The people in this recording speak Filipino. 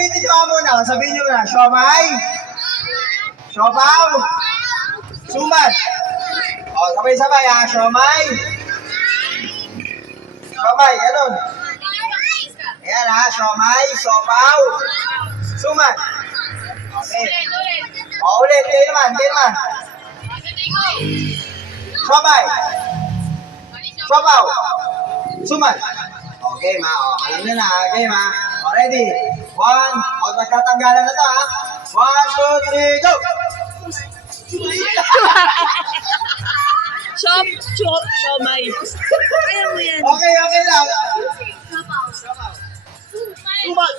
Ulitin nyo muna. Sabihin nyo na. Siomay. Siopaw. Suman. O, sabay-sabay ha. Siomay. Siomay, ganun. Ayan ha. Siomay, siopaw. Suman. Okay. O, ulit. Kayo naman. Siomay. Siopaw. Suman. Okay, ma. O, alam nyo na. Okay, ma. O, ready? 1. O, magtatanggalan na to, ha? 1, 2, 3, go! Siomay. Kaya mo yan. Okay, okay lang. Suman.